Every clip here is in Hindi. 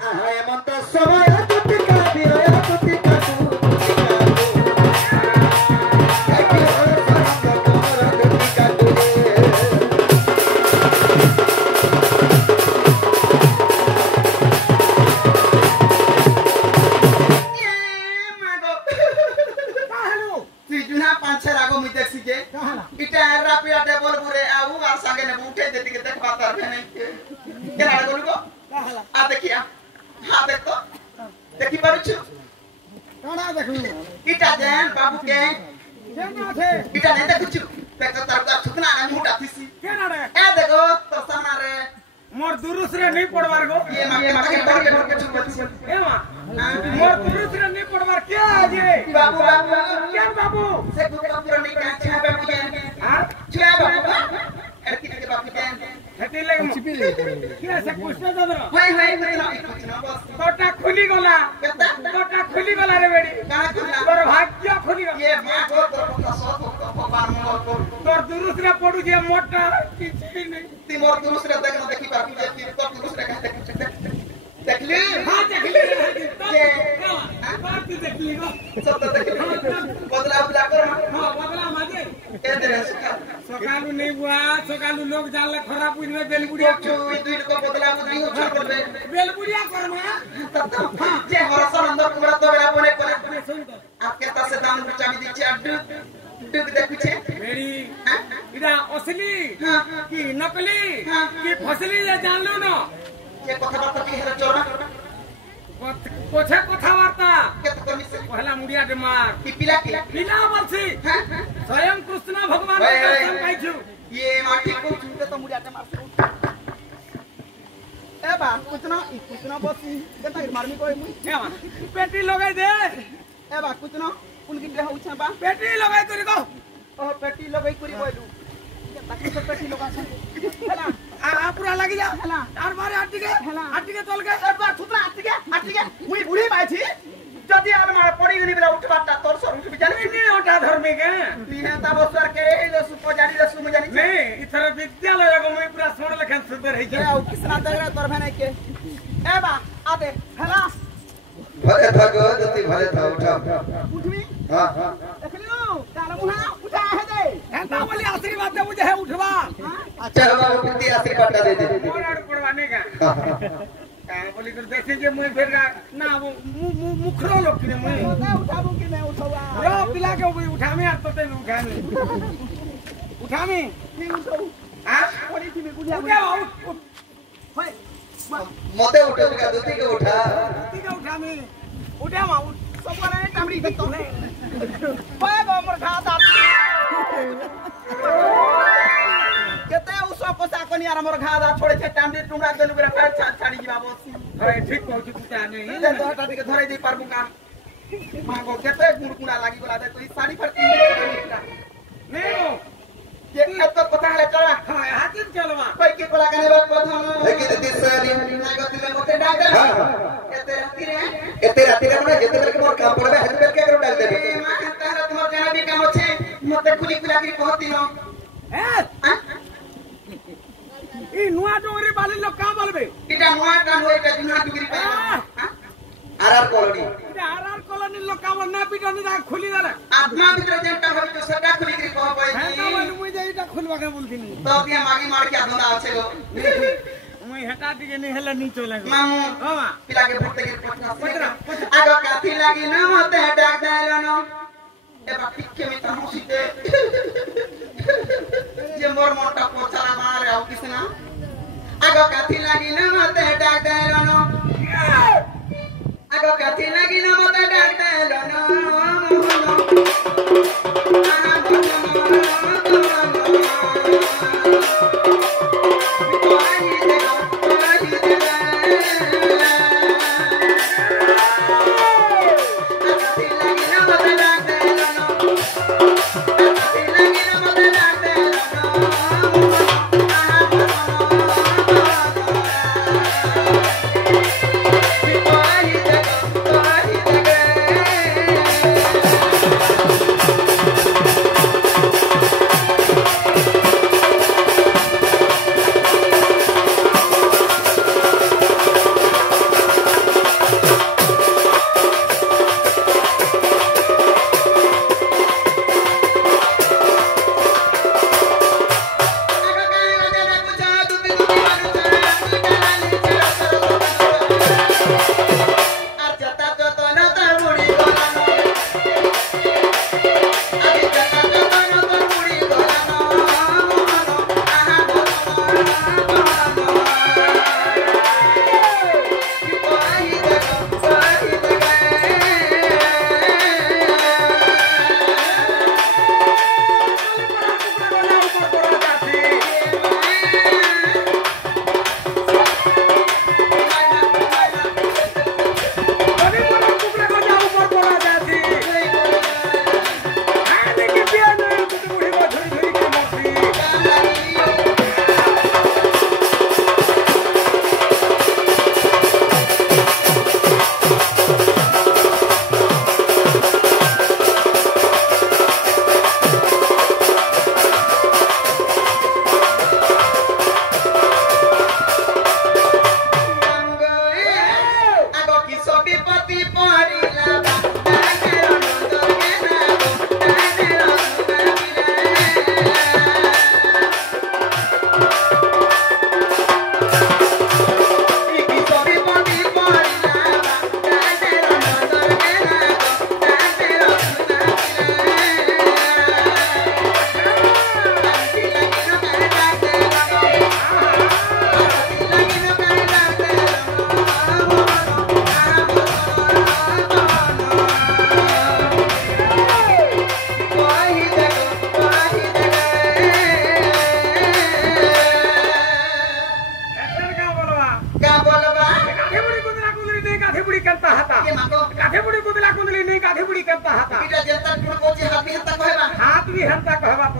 হেমন্ত সময় তুতিকা বিরয় তুতিকা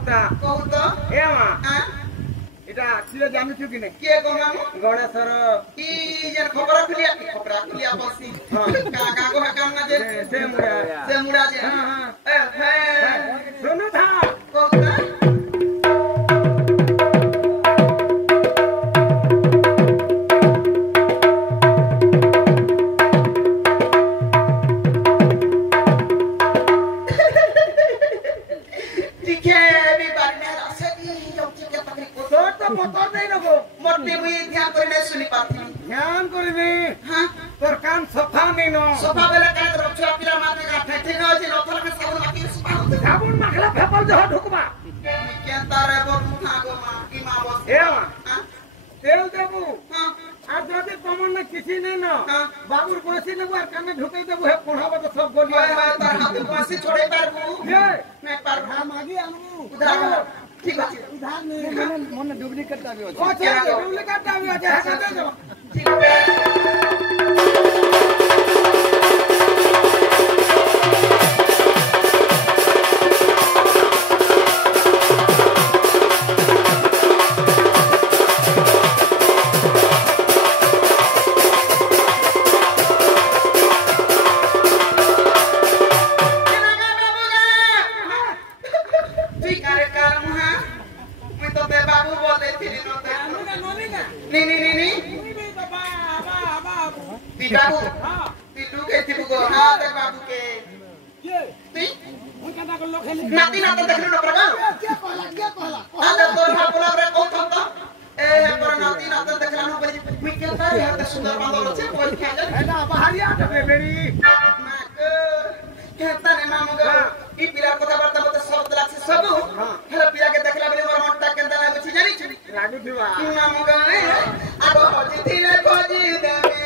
কথা কহু তো এ মা হ্যাঁ এটা কিরে জানিছু কি নাই কে গো মামু গণেশর ই যে খবর খুলিয়া বসি কাকা গো কাম না যে সে মুড়া যে হ্যাঁ হ্যাঁ শোনো থা কহু তো মতর দেই নগো মরতে মুই ধ্যান করে নাই শুনি পাতি ধ্যান করিবি হ্যাঁ তোর কান সফা নেই ন সফা বেলা কাজ রক্ষা পিলা মাতে গা ঠেঠে গছে নথলকে সাবুন মাটি সুপাও সাবুন মাখলা ফেপল জহ ঢুকবা কে তারে বড় থা গো মা কি মা বস এ মা হ্যাঁ তেল দেবু হ্যাঁ আর যদি কমন না কিছু নেই না হ্যাঁ। বাবুর বসি নেবো আর কানে ঢুকাই দেবো হে পড়াবো তো সব গলি হয় হয় তার হাতে পাশে ছড়ে পারবো নাই পারবো হ্যাঁ মাগি আনবু উধার ঠিক আছে উধার নেই মনে ডুপ্লিকেট দাবি আছে আচ্ছা ডুপ্লিকেট দাবি আছে হ্যাঁ দে দেবো ঠিক আছে बाबू तू कैसे बुगो हां ते बाबू के के ती मुई केना कर लो खेली नाती नाती देखलो न प्रगा के कहला आले तोर हा बोला रे कौन था ए पर नाती नाती देखला न बोली मुई के तारे हाथ सुंदर बांधल छे बोल के जा एला बाहरिया डबे बेरी के तारे मामू ग ई पिला कथा बार्ता मते सब लागছে सब हेला पिला के देखला बेले मोर मनटा केनता लागछि जानि छु लागु दिवा मामू ग आगो हजी दिले खोजी देबे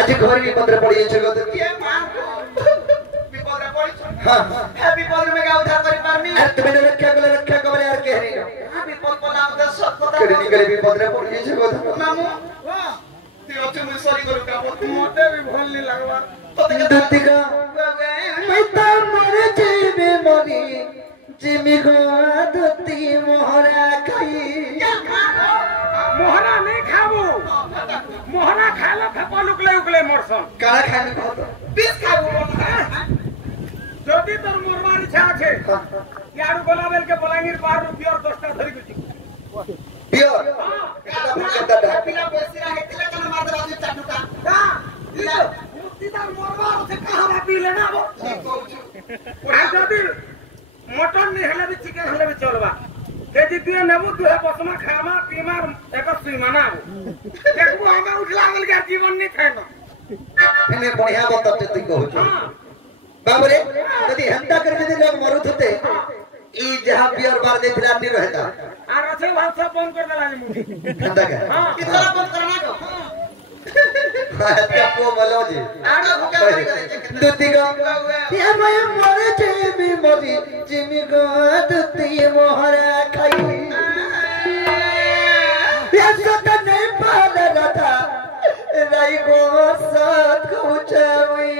आज घर विपद रे पड़ी छै गो ये मां विपद रे पड़ी छ हां हे विपद में का उद्धार करि पारमी अरे तुम्हें रक्षा करे यार कह रही हां विपद पला उद्धार सब पता करे निकले विपद रे पड़ी छै गो मामू वाह ते ओते मुई सॉरी करू का मोटे भी भल नहीं लगवा तो ते दुतिका पैता मरे जीवे मरी जिमी गो दुति मोहरा खाई मोहरा नहीं खाबू मोहरा खाला फेपल उकले मरसन काला खानी कहत बीस खाबू যদি তোর মরবার ইচ্ছা আছে ইয়াড়ু গলাবেল কে বলাঙ্গির পার রুপিয়ার 10টা ধরি গছি पियर का पिला पैसा हेतिला कना मादर आज चाटुका का পিলা মুক্তিদার মরবার আছে কাহাবা পিলে না বো আর যদি মটন নি হলে বি চিকেন হলে বি চলবা যদি তুই নেবু তুই বসমা খামা পিমার এক সুইমানা দেখবো আমরা উঠলা গল কে জীবন নি খাইনো एने बढ़िया बतते तू कहू हां बाबरे यदि हंता कर यदि लोग मरुत होते ई जहां बियर बार दे फिर आदमी रहता আর আছে ভাষা বন্ধ করে দেলা মুখি हंता का हां कितना बंद करना को क्या पो बोलो जी आगे भूखे करे दुती को ये मैं मरे जेमी मरी जेमी को दुती मोहरा खाई ये सत नहीं पाला रहा राई को साथ को चावी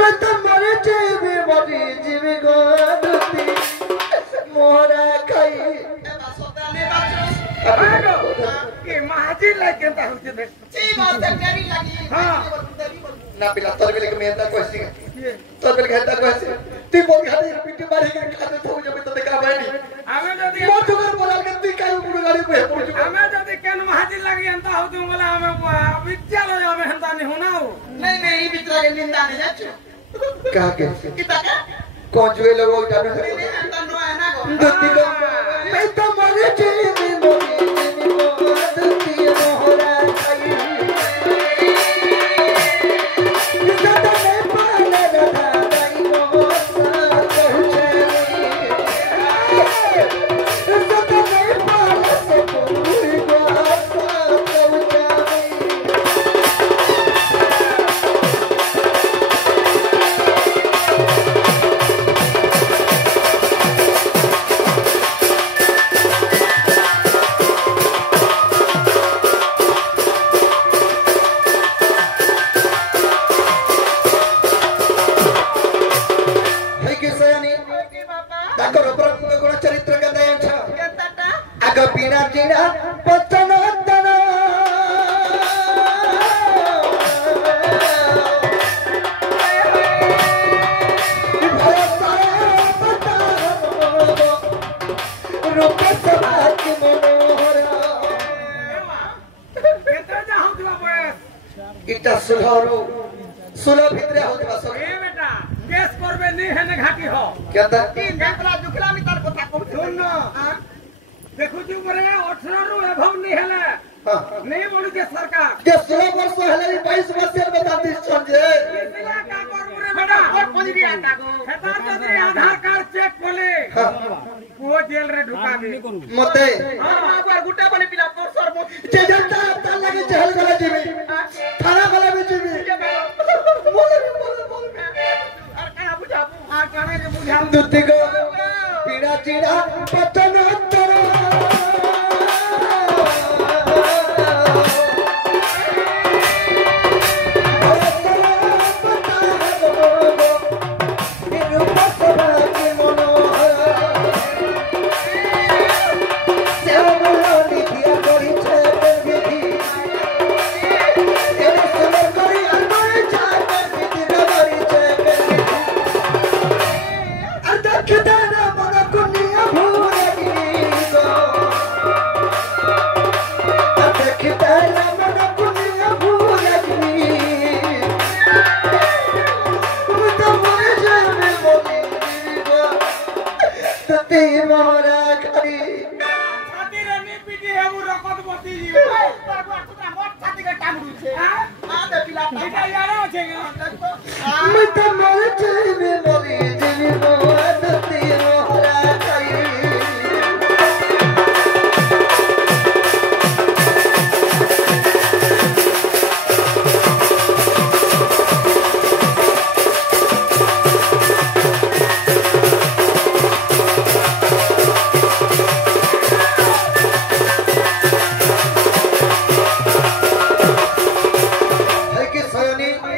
मैं तो मरे जेमी मरी जेमी को दुती मोहरा खाई सोताने बाचो के महाजी लागे ता होते देख ची बात तेरी लगी हां ना पिला तोर बेले के मेहनत कोसी तोर बेले खाता कोसी तू बोल खाली पिट्टी मारी के खाते थो जब तो देखा बैठी आमे जदी मोटू कर बोलाल के तू काई मुड़ गाड़ी पे पहुंच आमे जदी केन महाजी लागे अंता हो तू बोला आमे विद्यालय आमे हंता नहीं होना हो नहीं नहीं बितरा के निंदा नहीं जाचो कहा के किता का कौन जुए लोग जाने नहीं अंता नो है ना को दुती को मैं तो मरे जेमी मोरी जेमी को दुती मोहरा खाई सदा नहीं पाला रहा राई को साथ को चावी सदा नहीं पाला से कोई को साथ को चावी है कि सयानी के बाबा ताकर ऊपर गुण चरित्र का दयन छ केताटा आग बिना जीना पतन तन रूप सभा की मनोहर केते जा हो दिवा बयस इटा सुलहरु सुलह भितरे होतबा सब ए बेटा केस करबे नहीं है ने घाटी हो केता की नेकला दुखला मी तार कथा कहू सुन हां देखु जु बरे 18 रु एभव नहीं हले हां नहीं बोलू जे सरकार जे 16 वर्ष हले 22 वर्ष बता दी समझे इसला का कर रे बेटा और पंजरी आटा को हेतार जदी आधार कार्ड चेक कोले वो जेल रे ढुका दे मते हां बाबा गुटा बने पिला पर सर मो जे जनता ता लगे जहल गला जीवी थाना गला में जीवी और कहा बुझाबू हां काने के बुझाऊ दुती को पीड़ा चिड़ा पतन तरा छाती रे नी पीटी है वो रकत बती जी बाबा तुरा मोट छाती के टांगरू छे हां हां दे पिला इटा यारो छे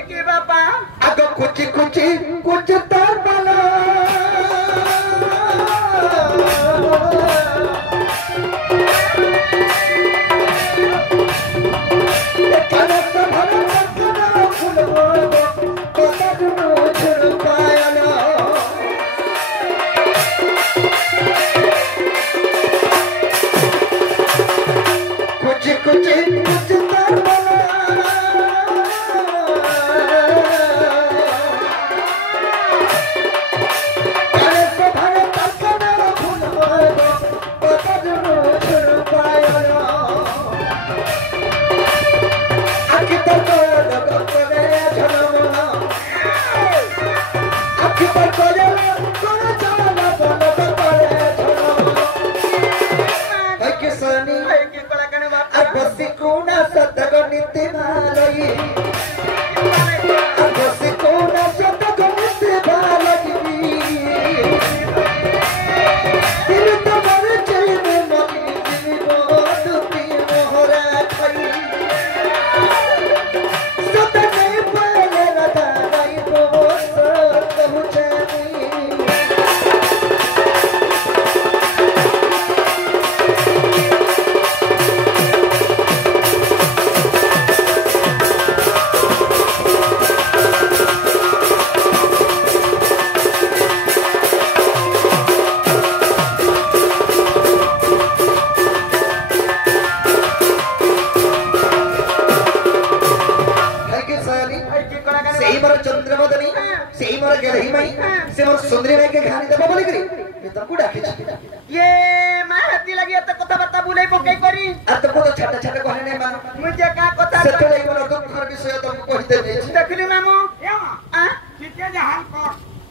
के बाबा कुछ कुछ कुछ तार वाला कुछ कुछ कुछ तार वाला भाई की कोला कने बाप আর বসি কোনা সতগ নিতে ভালই আর বসি কোনা সতগ নিতে ভালই দিল তোমার চাইবে মনি জীব দুটি মোহরা খাই সতগে পালে রাধা রাই বস কহু জানি সেই মর চন্দ্রবদনী সেই মর গেলহি মাই সে মর সুন্দরী মাইকে ঘানি দেব বলি করি তমকু ডাকিছি ये मैं हत्ती लगी त कथा बता बुलाई पकई करी আর তো কত ছাটা ছাটা কহে নাই মান मुझे का कथा সেতলে মন দুঃখর বিষয় তমকু কইতে নেছি देखली मामू आ ठीक है हाल कर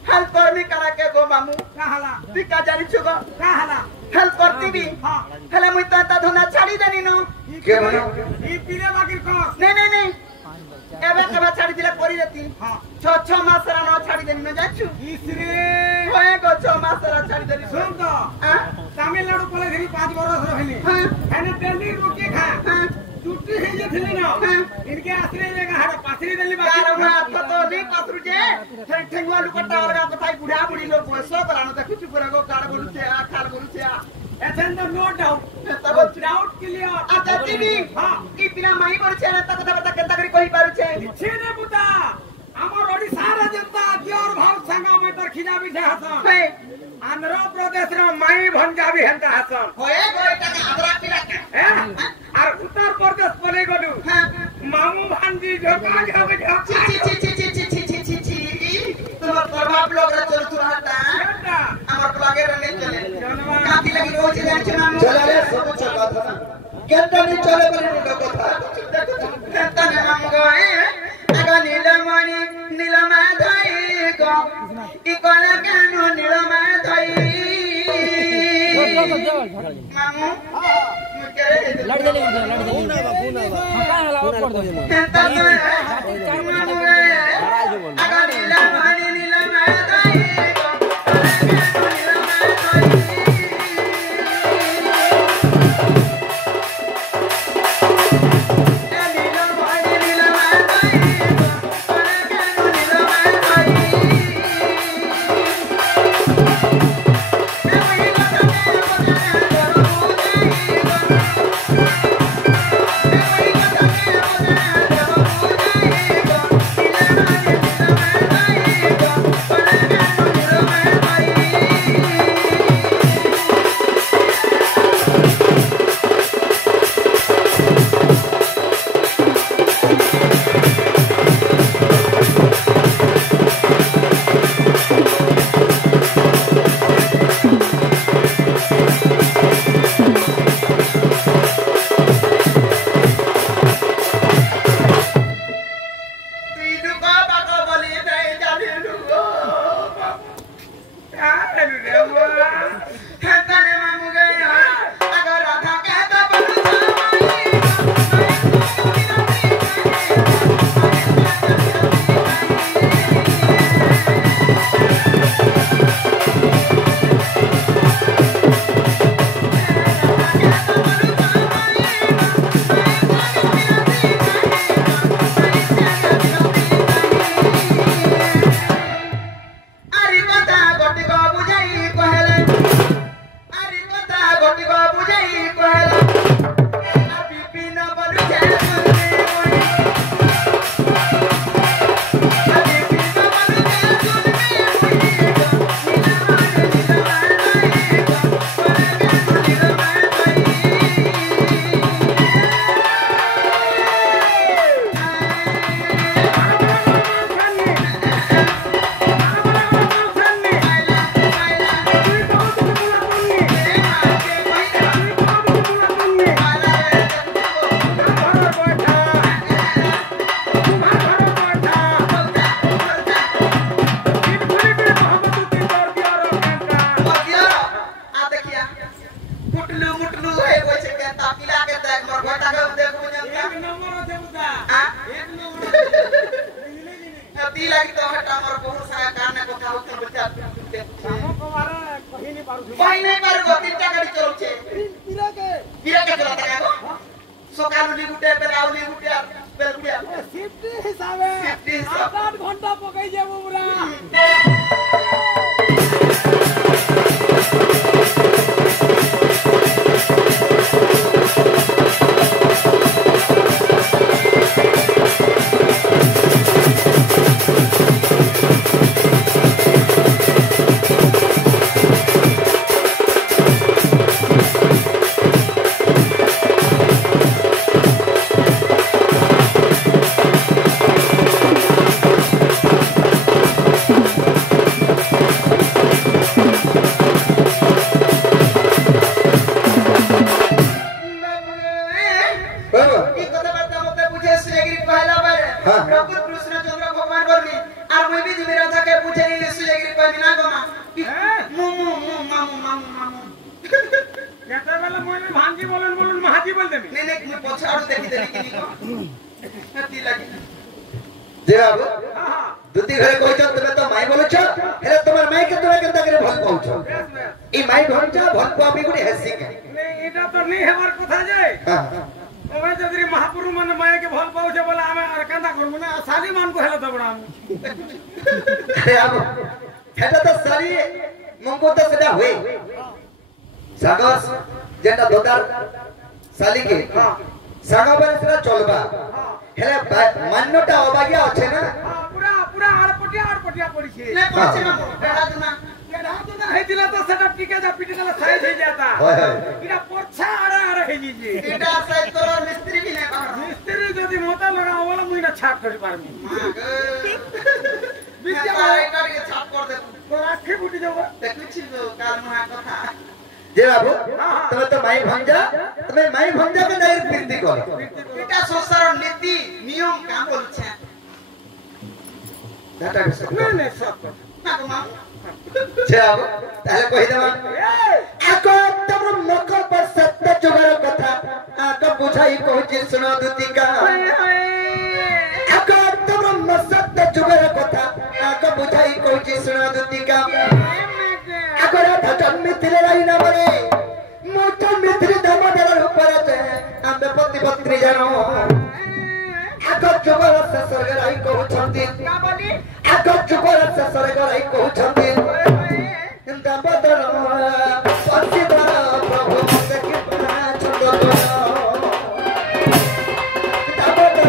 हेल्प करमी करा के गो मामू कहाला तू का जानी छुगो कहाला हेल्प करती भी हां हेले मुई ता धुना छाड़ी देनी नो के बनो ई पीरे बाकी कर नहीं एबे कबा छाड़ी दिला करी देती हां 6 मास रा न छाड़ी देनी न जाछु इसरे होए गो 6 मास रा छाड़ी देनी सुन तो आ तमिलनाडु पले घरी 5 बरस रहली हां एने डेली रोटी खा हां छुट्टी हे जे थली न इनके आश्रय जगह हाड़ पासरी देली बाकी यार मैं तो नहीं पसरु जे ठेंगवा लुकटा और कथाई बुढ़ा बुढ़ी लोग बसो करानो देखु छु पुरा गो गाड़ बोलु छे आ खाल बोलु छे आ एथन तो नो डाउट तब डाउट क्लियर अच्छा टीवी हां की पिला माई बोलु छे ना त कथा बता केता करी कहि पारु छे छेने बुता हमर ओडिसा रे जनता दियर भाव संगा में तर खिजा भी हसन होए आंध्र प्रदेश रे माई भंजा भी हंता हसन होए गो एटा के आदरा पिला के और उत्तर प्रदेश पले गलु हां मामू भांजी झोका झोक झोक ची तुम्हार प्रभाव लोग रे चल तू हटा बेटा हमर लगे रे नहीं चले जनवा काती लगी रोज जान छ मामू চলে রে সব কথা না কেনটা নি চলে বলি নি কথা केता ने मामू गो आगा नीलमणि नीलमा धई गो ई कोला कानु नीलमा धई मामू मुकेरे लड़ देले आउट कर दो केता ने मामू आगा नीलमणि नीलमा धई गो कोला कानु नीलमा धई Thank you. भी गुटे बेलाउली गुटे बेल गुटे शिफ्ट हिसाबे शिफ्ट हिसाब 8 घंटा पकई जेबो पूरा दुती घरे कहछ तबे तो माई बोलछ हेले तोमार माई के तोरा केनता करे भल पाउछ ई माई भंजा भल पाबी गुडी हेसी के नहीं एटा तो नहीं हेबार कथा जाय ओमे जदरी महापुरु मन माई के भल पाउछ बोला हमें आर केनता करमु ना साली मान को हेले तो बड़ा अरे अब हेटा तो साली मंको तो सेटा होई सागस जेटा दोदार साली के सागा पर सेटा चलबा हेले मान्यता अबागिया আছে না पूरा पूरा आड़पटिया पड़ी छे ले पछे ना बेड़ा दुना हे दिला तो सेटअप टिके जा पिटी गला साइज हो जाता इरा पोछा आड़ा हे जी एटा साइज तोर मिस्त्री भी नहीं कर मिस्त्री जदी मोटा लगाओ वाला मुई ना छाप कर पारमी बिचा मारे करके छाप कर दे तो आखे फुटी जाओ देखछि तो काल महा कथा जे बाबू तमे तो माई भंजा तमे माई भंजा के दायर प्रीति कर एटा संसार नीति नियम का बोलछे दाटा नहीं सब ना मां जे बाबू ताले कहि देबा आको तमर मक पर सत्य जुगर कथा आको बुझाई कहछि सुनो दुतिका आको तमर सत्य जुगर कथा आको बुझाई कहछि सुनो दुतिका आको राधा जन्मितिले राई ना बने मोटा मित्री दामोदर ऊपर है आंबे पति पत्नी जानो आको जुगर से स्वर्ग राई कहउछंती का बोली आको जुगर से स्वर्ग राई कहउछंती दामोदर पति द्वारा प्रभु मते के छंद करो दामोदर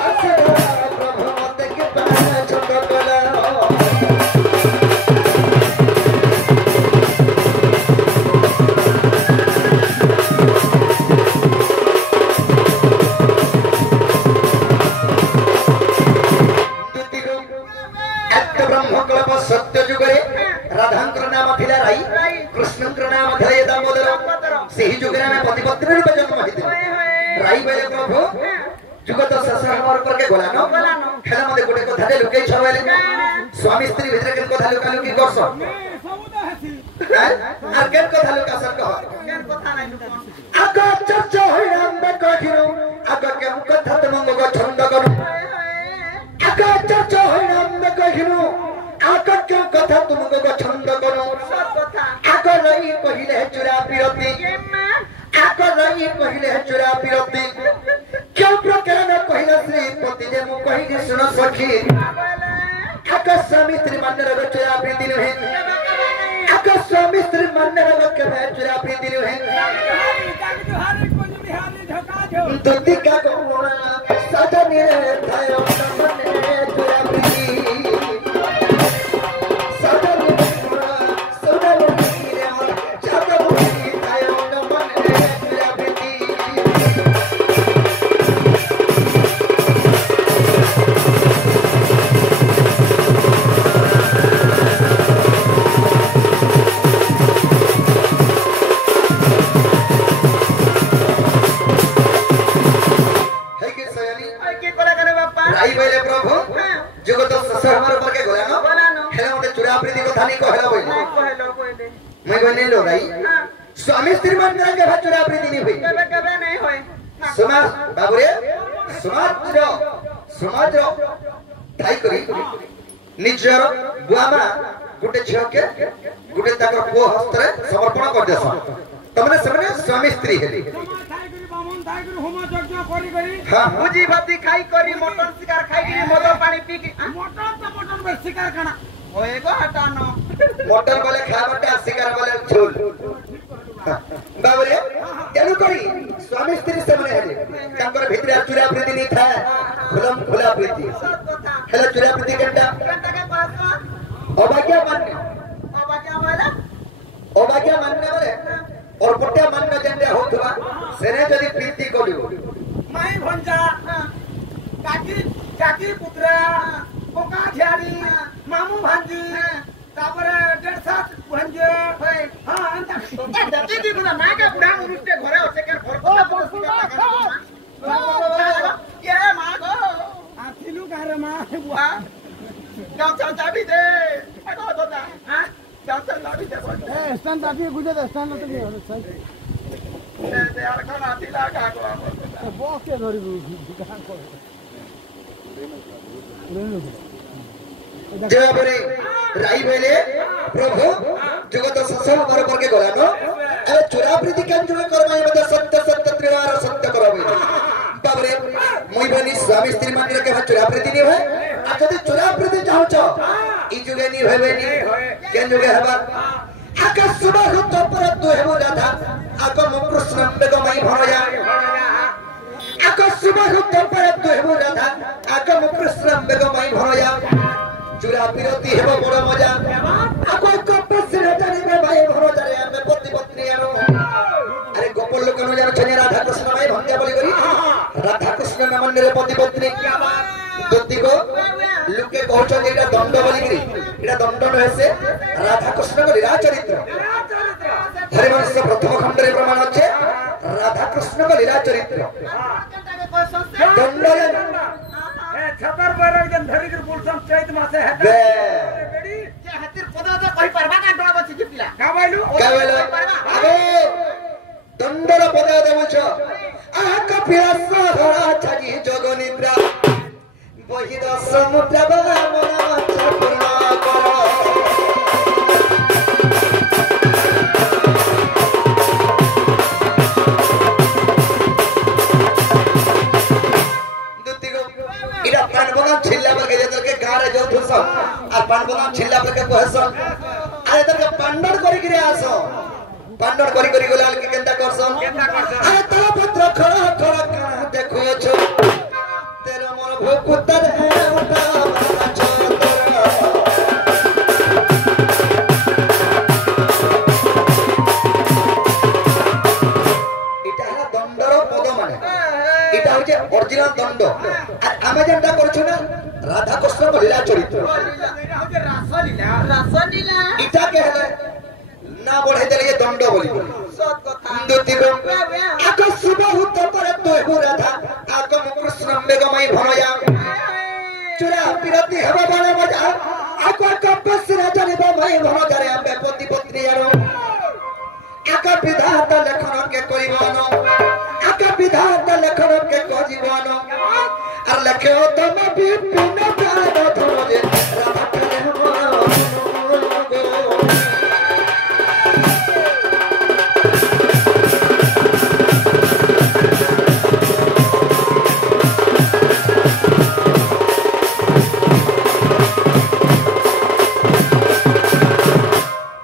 पति द्वारा प्रभु मते के छंद करो सत्य जुगे राधांकर नाम थिला राई कृष्णंकर नाम थिला दामोदर सेही जुगे में पति पत्नी रूप जन्म होइते राई बेले प्रभु जुगत ससुर मोर पर के गोलानो हेला मते गोटे कथा दे लुके छवेले स्वामी स्त्री भितर के कथा लुका लुकी करसो सबुदा हसी आर के कथा लुका सर कह केन कथा नहीं लुका आका चर्चा होई राम कहिरो आका के कथा तुम गो छंद करू आका चर्चा होई राम कहिरो आका क्यों कथा तुमको को छंद करो सब कथा आका रही पहिले चुरा पिरती आका रही पहिले चुरा पिरती क्यों प्रकार न कहिला श्रीपति जे मु कहि सुन सखी आका स्वामी स्त्री मानर चुरा प्रीति नहे आका स्वामी स्त्री मानर के चुरा प्रीति नहे तुति का कोना सजनी रे थायो मने चुरा प्रीति स्वामी स्त्री मंदिर के भचुरा प्रीति नहीं हुई कबे नहीं होई समाज बाबूरे समाज ठाई करी निजर बुआमा गुटे झियो के गुटे ताकर को हस्ते समर्पण कर देस तमने समय स्वामी स्त्री हेली ଖାଇକିରି ବାମନ ଥାଇକିରି ହୋମ ଯଜ୍ଞ କରିକରି हाँ ଭୋଜି ଭାତି ଖାଇ କରି ମଟନ ଶିକାର ଖାଇକିରି ମଦ ପାଣି ପିଇକି ମଟନ ତ ମଟନ ବେଶ ଶିକାର କାଣା ହୋଏ ଗो ହଟାନ मटन बोले खावटा शिकार बोले झोल बाबरे तेणु करी स्वामी स्त्री से मने हेले तांकर भितरे चुरा प्रीति नहीं था खुलम खुला प्रीति ସତ କଥା हेले चुरा प्रीति केनटा କେନ୍ତାକେ ପାସ अभाग्य मान्य ଅବାକ୍ୟା ବୋଇଲା अभाग्य मान्य बोले और पट्या मान्य जेंडे होतबा सेने जदी प्रीति करियो ମାଇ ଭଞ୍ଜା କାକି କାକି ପୁତ୍ରା ପକା ଝିଆରୀ ମାମୁ ଭାଞ୍ଜି ତାପରେ ଦେଢ଼ସାତ ଭଞ୍ଜେ ହଁ ଏନ୍ତା ଦେଖି ଦି ଗୁଣା ନାକେ ବୁଢା ମनुष्य ଘରେ ଅଛି କେନ ଘର କେ ମା ଗो ଆସିଲୁ ଗାଁରେ ମା ଆ ଯାଉ ଯାଉ ଯାବି ଦେ ଆଗो ଦୋତା ହା ଯାଉ ଯାଉ ଯାବି ଦେ ବୋଲ ଏ ଷ୍ଟାଣ୍ଡ ତାକି ଗୁଜେ ଦେ ଷ୍ଟାଣ୍ଡ ତ କି ଦେ ଆର କଣ ଆତିଲା କାଗो ଆମର ବକେ ଧରିବୁ ଗାଁ କର जेबरे राई बेले प्रभु जगत ससव कर करके गलानो अरे चुरा प्रीति केन जुने करमाय मते सत्य सत्य त्रिवार सत्य करबे बाबरे मुई बनी स्वामी स्त्री माने के चुरा प्रीति नहीं है आ जदी चुरा प्रीति चाहो छ ई जुगे नहीं होबे नी केन जुगे हबा आका सुबह तो पर तू हेबो राधा आका कृष्ण बेगमाई भरया आका सुबह तो पर तू हेबो राधा आका कृष्ण बेगमाई भरया चुरा पिरती हेबो बड़ मजा आको कपस रे जानिबे भाई भरोजा रे हमें पति पत्नी आरो अरे गोपाल लोक न जानो छने राधा कृष्ण भाई भंग्या बोली करी राधा कृष्ण नाम रे पति पत्नी दोती को लोके कहछन एटा दंड बोली करी एटा दंड न हेसे राधा कृष्ण को लीला चरित्र हरिवंश प्रथम खंड रे प्रमाण अछि राधा कृष्ण को लीला चरित्र दंड ए छतर बैरक जन धरी कर बोलसम चैत मासे हेता बे बेडी जे हातिर पद तो कहि परबा का डोळा बछि जिपिला का बाइलु कावेला आगो दंडर पदे देवछ आहा कपिला सहरा छाजी जगनिद्रा बहिद समुद्र बना मना पूर्ण कर इरा पानबदाम छिल्ला पर के जतर के गारे जो थुस आ पानबदाम छिल्ला पर के कहस अरे तर के पांडर करी गिरे आसो पांडर करी करी गोलाल के केंता करसो अरे तला पत्र खड़ा खड़ा काना देखो छो तेरा मोर भोकुतर है उठा मारा छो इटा है दंडर पद माने इटा होचे ओरिजिनल दंड আর আমি যেটা করছো না রাধা কৃষ্ণ লীলা চরিত্র রাসলীলা এটা কে হলে না বড়াই দিলে দণ্ড বলি সত কথা দুতিক আক সুবহুত পরে তো রাধা আক কৃষ্ণ বেগমাই ভরয়া চুরা পিরতি হব বড় মজা আক কপস রাজা রে বাই ভর যারে আমে পতি পত্নী আরো আক বিধাতা লেখন কে করিবন আক বিধাতা লেখন কে কজিবন আর লেখে তম বিপিন প্রাণ ধরে রাধা প্রেম গো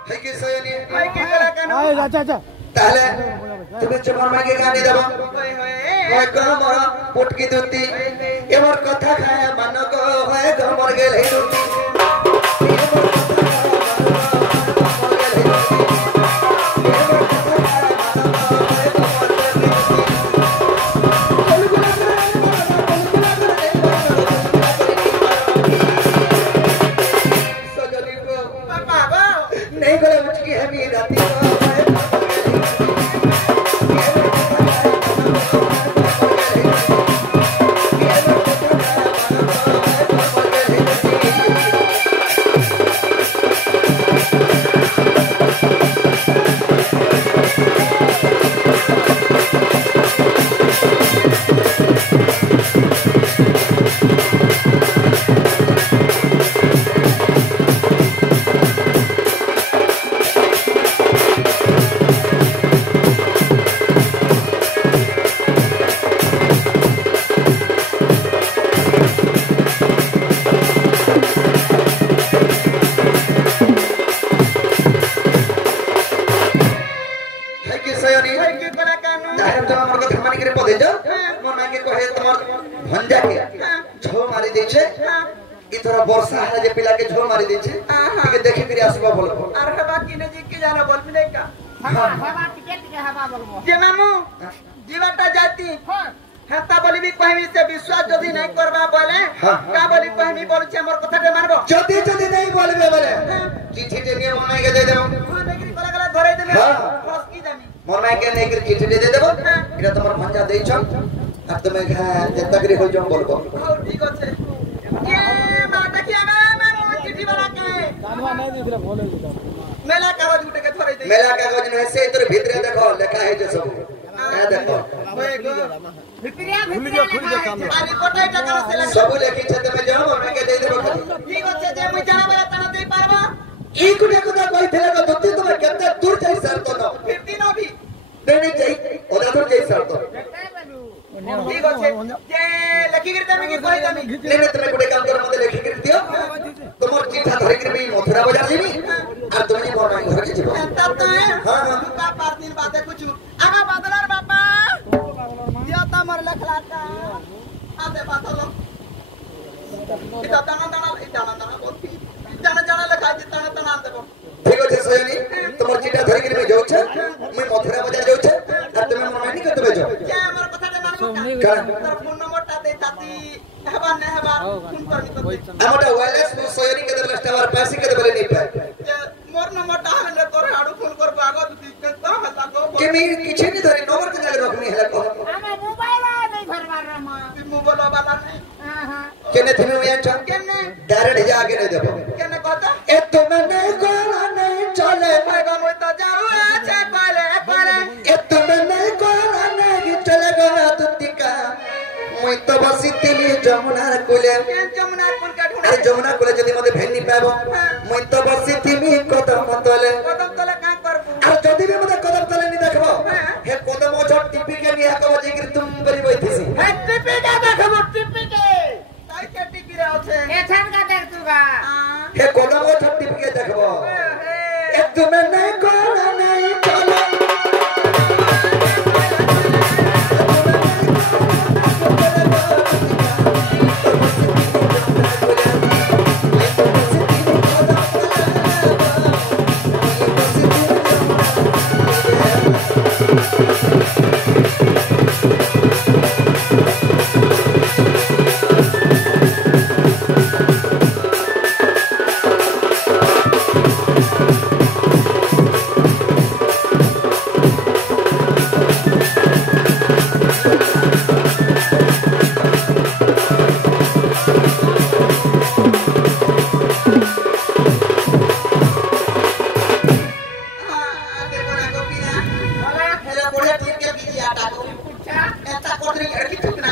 है कि सयनी আয় আচ্ছা আচ্ছা তাহলে তুমি চুমার মাগে গানি দেব होय होय হয় গমর পুটকি দুতি এমর কথা খায় মানক হয় গমর গেলে দুতি बाबा गो नहीं करे मुझकी है मेरी राती पदे जा मोर मांगे कहे तमर भंजा के छो मारी देछे इथरा वर्षा है जे पिला के छो मारी देछे के देखि फिर आसबा बोलबो আর হবা কিনে জি কি জানো বলবি না কা हवा टिकट के हवा बोलबो যে মামু জীবনটা জাতি হেতা বলিবি কহিবি সে বিশ্বাস যদি নাই করবা বলে কা বলি কহিবি বলছে মোর কথাতে মানবো যদি যদি नहीं बोलबे बोले चिट्ठी दे नियो मोर मांगे दे देबो নেগরি কলা গলা ধরে দেবে ফস কি জানি मोर मांगे नेगर चिट्ठी दे देबो এটা তোমার ভंजा দেইছ আর তুমি যেটা করি হই যাও বলবো হও ঠিক আছে এ মা দেখি আমি মামু চিঠি বলা কে জানবা নাই দিলে বলে দিল মেলা কাগজ উঠে কে ধরে দেই मेला कागज में से इधर भीतर देखो लिखा है जो सब ए देखो হয়ে গো भितरिया খুলি দিও কাম আলি কোটাই টাকা সেলা सब लिखी छत में जाओ मोर मांगे दे देबो खाली ঠিক আছে যে মুই জানা বলা তানা দেই পারবা ई कुटे कुटा कोई फेले को दुत्ती तुम्हें कितने दूर जाई सर तो ना ফিরতি নবি देने चाहिए ओदा दूर जाई सर तो ঠিক আছে যে লেখি গিরতে আমি কি কই দামি लेने तुम्हें कुटे काम करो मते लिखी कर दियो तुम्हार चिट्ठा धरे कर भी मथुरा बाजार जीवी और तुम्हें मोर मांगे घर के जीवो এন্তা তো हां দুটা পাঁচ দিন বাদে কুছু আগা বাদলার বাবা দিও তা মর লেখলাটা আদে বাদলো এটা দানা দানা বলতি দানা দানা লেখা আছে দানা দানা দেব ठीक है सजनी तुम्हार चिट्ठा धरे कर भी जाओ छे मैं मथुरा बाजार जाओ छे और तुम्हें मोर मांगे के तुम्हें जाओ যে আমার কথাটা মানবো का তোর ফোন নম্বরটা দে তাতি হেবা না হেবা ফোন করবি তো আমাটা ওয়্যারলেস সজনি के दे स्टार पैसे के बोले नहीं पाए যে মোর নম্বরটা হলে তোর আড়ু ফোন করব আগো তুই তো হলা গো कि मैं किछे नहीं धरे नंबर के जाके रखनी है को हमें मोबाइल नहीं भरवार रमा তুই মোবাইল वाला नहीं हां केने तुम्हें वया छ কেনে डायरेक्ट जाके नहीं देबो কেনে কথা ए तुम्हें नहीं गोला नहीं चले ভাইগো মই তো যাও আছে কলে কলে ए तुम्हें नहीं गोला नहीं चले गोला तुतिका মই তো বসিতিলি যমুনার কূলে যমুনা কোন কাঠু আরে যমুনা কূলে যদি মতে ভেন্নি পাবো মই তো বসিতিলি কদম তলে কদম তলে কাম করবো আর যদি भी মতে কদম তলে নি দেখবো হে কদম ছট টিপি के নিয়া কব জিগির তুম করি বইতিছি টিপি কে দেখবো টিপি কে তাই কে টিপি রে আছে एछन का देख तुगा হে কদম ছট টিপি के দেখবো হে ए तुम्हें नहीं गोला नहीं चले